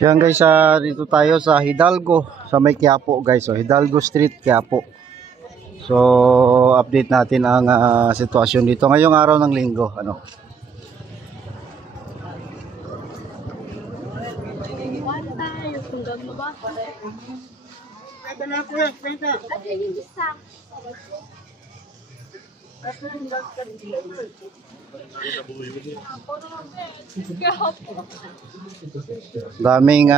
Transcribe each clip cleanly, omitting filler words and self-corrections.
Yan guys, dito tayo sa Hidalgo, sa may Quiapo guys. So Hidalgo Street, Quiapo. So update natin ang sitwasyon dito ngayong araw ng Linggo. Ano? Daming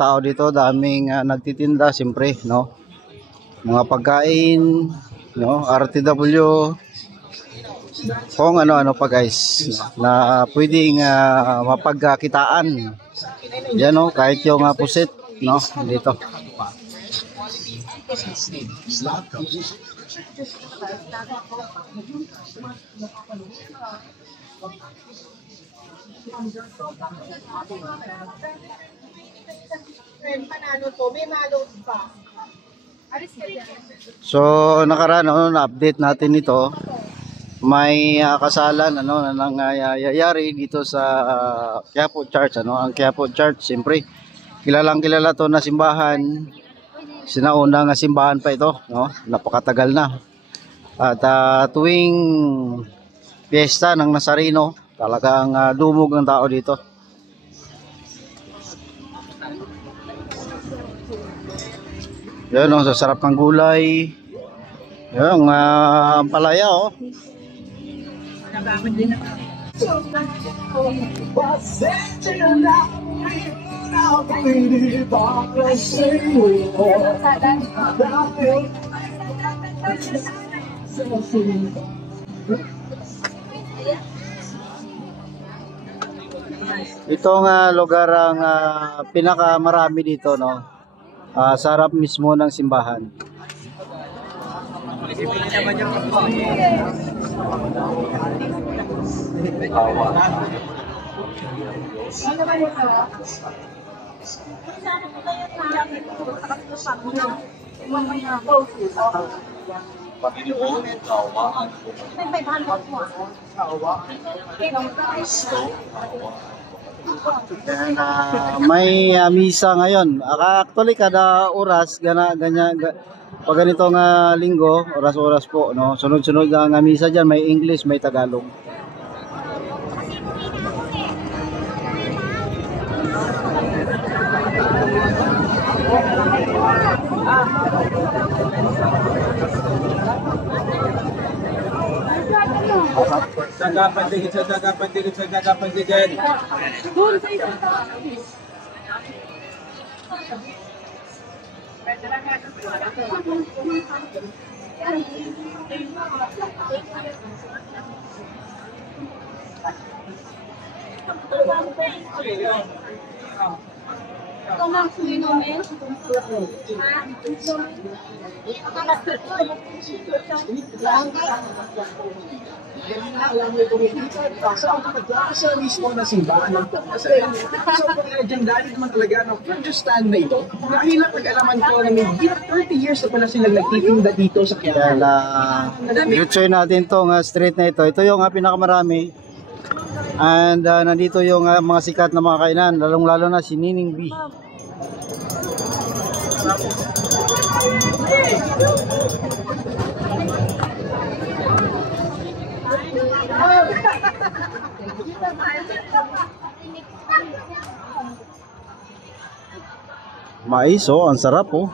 tao dito, daming nagtitinda siyempre, no? Mga pagkain, no? RTW, kung ano-ano pa guys na pwedeng mapagkakitaan. Yan, no? Kahit yung pusit, no? Dito. So nakaraan na-update natin ito. May kasalan na nangyayari dito sa Quiapo Church, ang Quiapo Church, siyempre kilalang kilala to na simbahan. Sinaunang simbahan pa ito, no? Napakatagal na. At tuwing piyesta ng Nazareno, talagang dumog ang tao dito. Yan, sa sarap ng gulay. Yan, ang palaya, oh. Itong lugar ang pinakamarami dito, no? Sa harap mismo ng simbahan. May misa ngayon. Actually kada oras pag ganitong linggo, oras-oras po, no. Sunod-sunod ang misa diyan, may English, may Tagalog. Dagapan. Sa mismo na simbahan ng Nazareno. So, legendary naman talaga ng Kyrgyzstan na ito. Dahil lang pag-alaman ko na may 30 years na pala silang nagtitinda dito sa Quiapo. I-try natin tong street na ito. Ito yung pinakamarami. And nandito yung mga sikat na mga kainan, lalong-lalo na si Nining B. Mais, ang sarap, oh.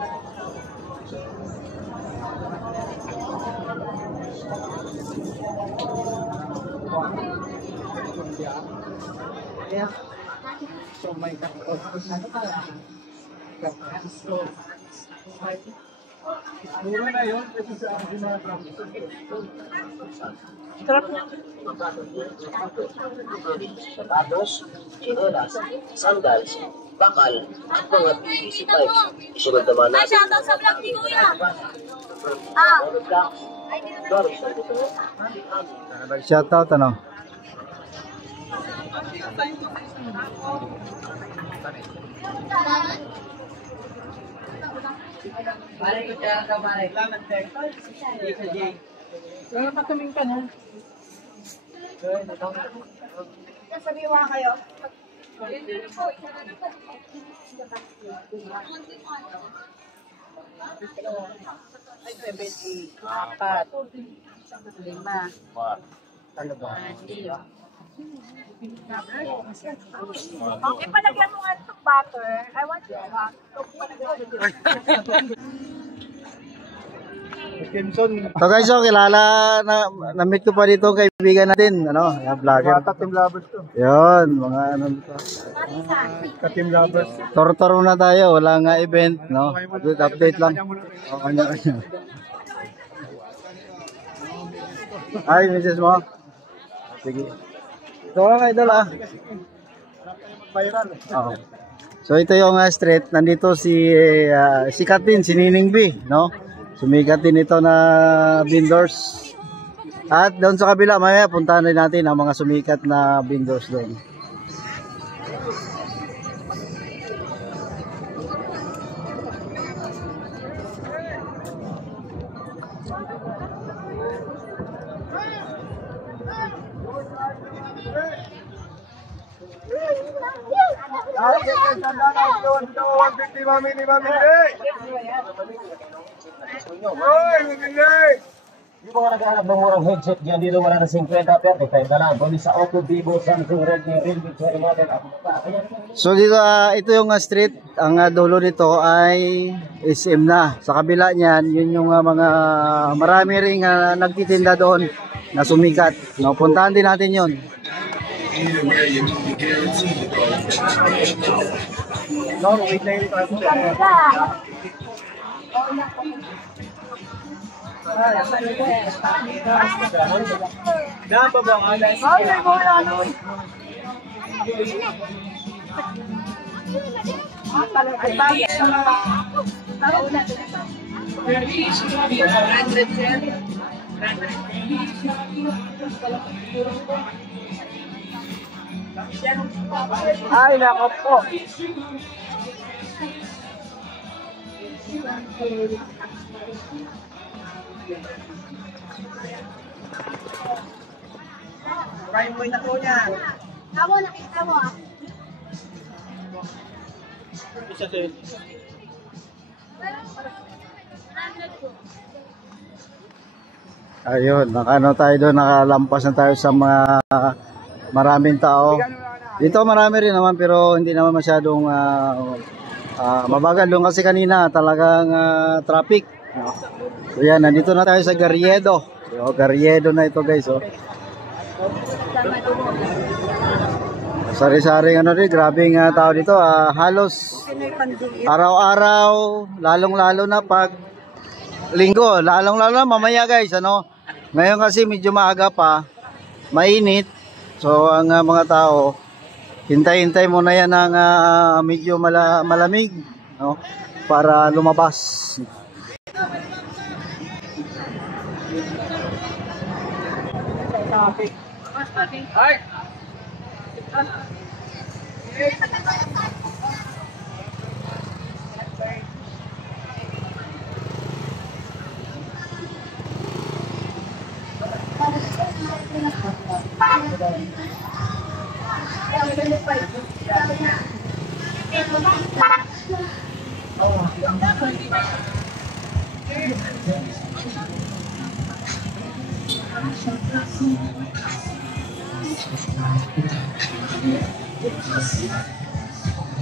Mura na yun kasi sa mga sapatos, chinelas, sandals, bakal, at mga PVC pipes. Isunod naman natin. Shoutout sa vlog ni Kuya! Shoutout, ano? Pare ko siya ka pare. Salamat sir. Wala patuming ka na. Sabiwa kayo. Ay, 74. 5. Okay, palagyan mo nga itong butter. I want to So guys, so kilala na-meet ko pa dito ang kaibigan natin, ano, yung vlogger. Team lovers to. Yun, mga ano dito. Team lovers. Toro-toro na tayo, wala nga event, no? Update lang. O, kanya-kanya. Ay, misis mo? Sige. Ito ka idol ah. Oo. So ito yung street, nandito sikat din, si Nining B, no? Sumikat din ito na vendors. At doon sa kabila, mamaya puntahan rin natin ang mga sumikat na vendors doon. Di ba ka naghahanap ng murang headset dyan dito wala na 50 pero tayo na lang. Bali sa Oppo, Vivo, Samsung, Redmi, Realme, Cherry Model, Apple pa. So dito, ito yung street, ang dulo nito ay SM na. Sa kabila niyan, yun yung mga marami ring nagtitinda doon na sumikat. No, puntahan din natin yun. No, wait lang yung ay, nako po. Try mo yung nato niya. Ako, nakita mo ah. Isa sa'yo. Ayun, nakano tayo doon, nakalampas na tayo sa mga maraming tao. Dito marami rin naman pero hindi naman masyadong mabagal doon kasi kanina talagang traffic. So yan, nandito na tayo sa Garriedo. So, Garriedo na ito guys. Oh. Sari-sari ano rin, grabing tao dito. Halos araw-araw, lalong-lalo na pag linggo, lalong-lalo na mamaya guys. Ano? Ngayon kasi medyo maaga pa, mainit. So ang mga tao, hintay-hintay muna yan ng medyo malamig, no? Para lumabas. Ay!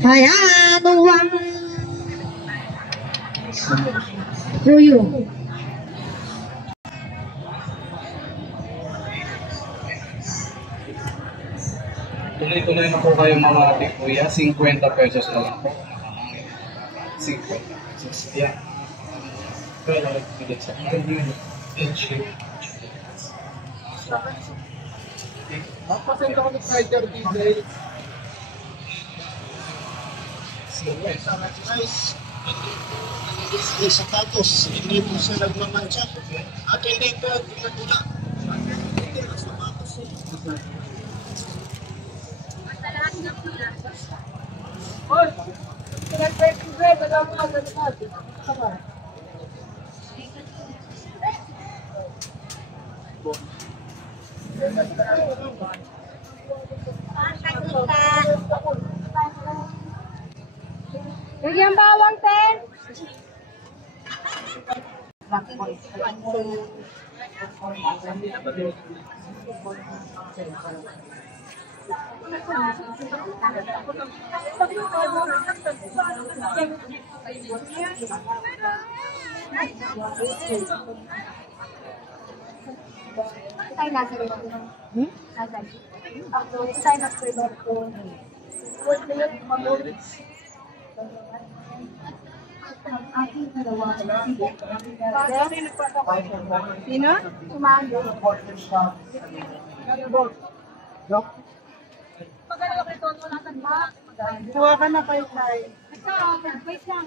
Hayaan uwang Ruyo. Tuloy-tuloy na po kayo mga ate kuya, 50 pesos na lang po. 50 pesos. Yeah. Kaya lang ulit sa Magpasend ako ng Friday DJ. Sapatos, hindi po siya nagmamansya. At hindi po, pinagula. Bigyan bawang, ten. Tayo nasa rin. Nasa rin. Ako, tayo nasa rin. Sino? Sumando. Kuha ka na kayo tayo. Wait lang.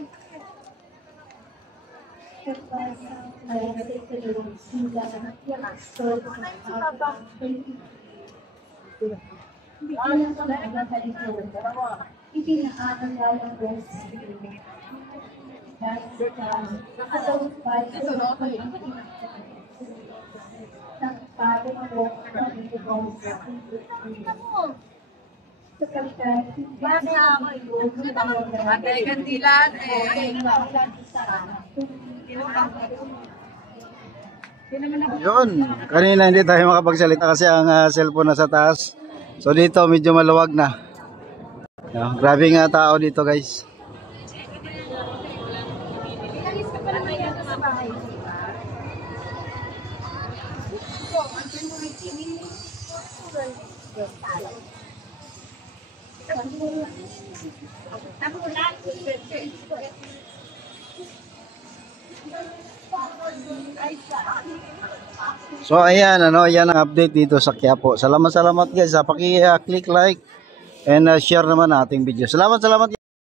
Atay kandilan Yun, kanina hindi tayo makapagsalita kasi ang cellphone nasa taas. So dito medyo maluwag na. Grabe nga tao dito guys. So ayan yan ang update dito sa Quiapo. Salamat guys sa paki-click like and share naman ating video. Salamat.